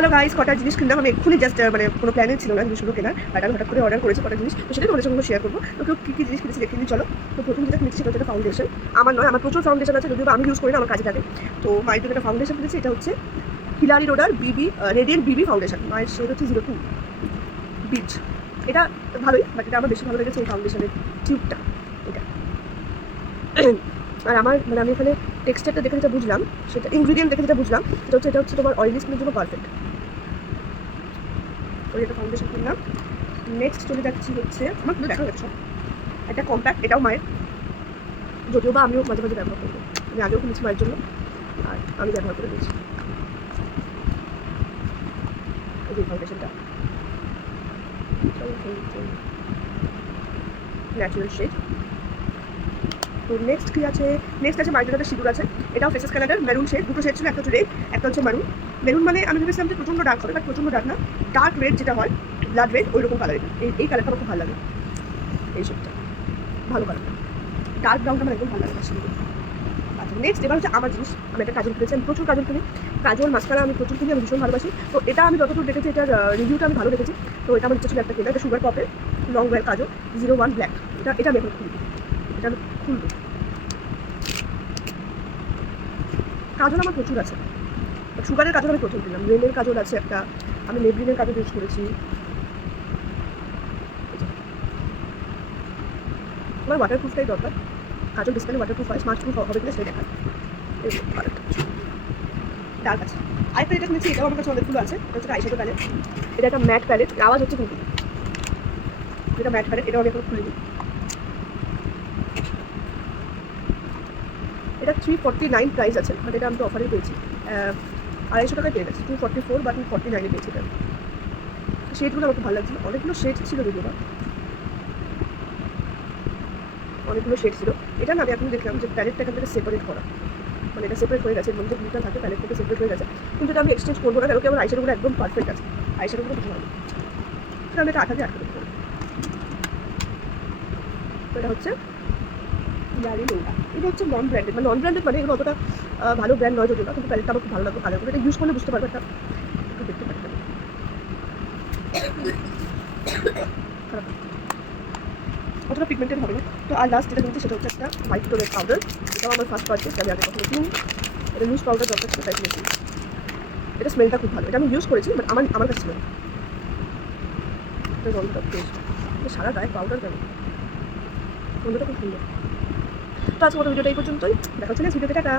Hello guys, কটা জিনিস কিনলাম আমি এক্ষুনি জাস্ট মানে কোনো প্ল্যানে ছিল না জিনিসগুলো কেনার, বাট আমি হঠাৎ করে অর্ডার করেছি কটা জিনিস, তো সেটা তোমাদের সঙ্গে শেয়ার করবো। তো কেউ কী কী জিনিস কিনেছি দেখে চলো। তো প্রথম যেটা কিনেছি সেটা হচ্ছে ফাউন্ডেশন। আমার নয়, আমার প্রচুর ফাউন্ডেশন আছে, যদিও আমি ইউজ করি না, আমার কাজে থাকে। তো মায়ের জন্য একটা ফাউন্ডেশন কিনেছি, এটা হচ্ছে হিলারি রোডার বিবি রেডিয়েন্ট বিবি ফাউন্ডেশন। মায়ের শেড হচ্ছে 02 বিচ। এটা ভালোই, বাট এটা আমার বেশি ভালো লেগেছে এই ফাউন্ডেশনের টিউবটা, এটা। আর আমার মানে আমি এখানে টেক্সচারটা দেখে যেটা বুঝলাম, সেটা ইনগ্রিডিয়েন্ট দেখে যেটা বুঝলাম সেটা হচ্ছে এটা হচ্ছে তোমার অয়েলি স্কিনের জন্য পারফেক্ট। ওই একটা ফাউন্ডেশন কিনলাম। নেক্সট চলে যাচ্ছি হচ্ছে আমার কিন্তু দেখা যাচ্ছে একটা কম্প্যাক্ট, এটাও মায়ের, যদিও বা আমিও মাঝে মাঝে ব্যবহার করবো। আমি আগেও কিনেছি মায়ের জন্য, আর আমি ব্যবহার করে দিয়েছি এই ফাউন্ডেশনটা, ন্যাচারাল শেড। তো নেক্সট কী আছে, নেক্সট আছে মায়ের জন্য একটা সিঁদুর আছে, এটাও ফেসেস কালারের মেরুন শেড, দুটো শেড ছিল, একটা হচ্ছে রেড, একটা হচ্ছে মেরুন। মেরুন মানে আমি ভেবেছিলাম যে প্রচণ্ড ডার্ক হবে, বাট প্রচণ্ড ডার্ক না, ডার্ক রেড যেটা হয়, ব্লাড রেড, ওই রকম কালারের। এই কালারটা আমার খুব ভালো লাগে, এই শেডটা ভালো কালার। ডার্ক ব্রাউনটা আমার একদম ভালো লাগে না সিঁদুর। আচ্ছা, নেক্সট এবার হচ্ছে আমার জিনিস, আমি একটা কাজল কিনেছি, আমি প্রচুর কাজল কিনি, কাজল মাস্কারা আমি প্রচুর কিনি, আমি ভীষণ ভালোবাসি। তো এটা আমি যতদূর দেখেছি এটার রিভিউটা আমি ভালো দেখেছি, তো এটা আমার ইচ্ছা ছিল একটা কেনা, এটা সুগার পপের লং ওয়্যার কাজল 01 ব্ল্যাক। এটা আমি এখন খুলবো, এটা আমি খুলবো। কাজল আমার প্রচুর আছে, সুগারের কাজল আমি প্রথম কিনলাম, রেনের কাজল আছে একটা, আমি মেবলিনের কাজল ইউজ করেছি। আমার ওয়াটারপ্রুফটাই দরকার, কাজল ডিসপ্লে ওয়াটারপ্রুফ হয়, স্মার্ট প্রুফ হবে কিনা সেটা দেখা। ডার্ক আছে। আরেকটা যেটা কিনেছি এটাও আমার কাছে অনেকগুলো আছে, এটা হচ্ছে আইশ্যাডো প্যালেট, এটা একটা ম্যাট প্যালেট, আওয়াজ হচ্ছে কিন্তু, এটা ম্যাট প্যালেট, এটাও আমি এখন খুলে দিই। এটা 349 প্রাইস আছে, বাট এটা আমি তো অফারে পেয়েছি, 250 টাকায় পেয়ে গেছি, 244 বা 249 পেয়েছি। এটা শেডগুলো আমার খুব ভালো লাগছিল, অনেকগুলো শেড ছিল যদিও বা, অনেকগুলো শেড ছিল। এটা না আমি এখন দেখলাম যে প্যালেটটা এখান থেকে সেপারেট করা, মানে এটা সেপারেট হয়ে গেছে, এর মধ্যে গ্লুটা থাকে, প্যালেট থেকে সেপারেট হয়ে গেছে, কিন্তু এটা আমি এক্সচেঞ্জ করবো না, কারণ কি আমার আইশ্যাডোগুলো একদম পারফেক্ট আছে, আইশ্যাডোগুলো কিছু হবে, সেটা আমি এটা 8 দিয়ে আটকে দেবো। তো এটা হচ্ছে হিলারি রোডার, এটা হচ্ছে নন ব্র্যান্ডেড, মানে নন ব্র্যান্ডেড মানে এগুলো অতটা ভালো ব্র্যান্ড নয় যদিও না, কিন্তু প্যালেটটা আমার খুব ভালো লাগবে, কালারগুলো এটা ইউজ করলে বুঝতে পারবে, একটা একটু দেখতে পারবে খারাপ অতটা পিগমেন্টেড হবে না। তো আর লাস্ট যেটা কিনছি সেটা হচ্ছে একটা হোয়াইট টোনের পাউডার, এটাও আমার ফার্স্ট পারচেস, আমি আগে কখনো কিনি। এটা লুজ পাউডার দরকার ছিল তাই কিনেছি, এটা স্মেলটা খুব ভালো, এটা আমি ইউজ করেছি, বাট আমার কাছে ছিল না, এটা গন্ধটা টেস্ট, সারা গায়ে পাউডার কেন, গন্ধটা খুব সুন্দর। তো আজকে মতো ভিডিওটা এই পর্যন্তই, দেখা হচ্ছে নেক্সট ভিডিওতে, টাটা।